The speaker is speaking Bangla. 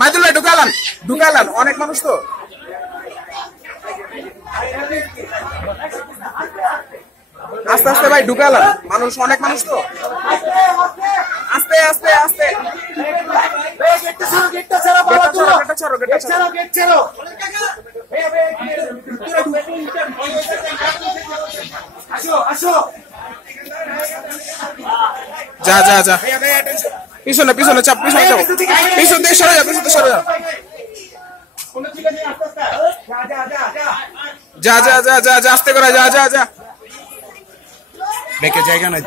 মাইদুল ভাই ঢুকালান অনেক মানুষ তো। আস্তে আস্তে ভাই ঢুকালান, মানুষ অনেক মানুষ তো, আস্তে আস্তে আস্তে। যা যা যা পিছনে পিছনে চাপ, পিছনে চাপ, পিছন দিয়ে সরে যা, পিছন দিয়ে সরে যা, যা যা যা যা আস্তে করে যা যা যা, বেঁকে জায়গা নাই।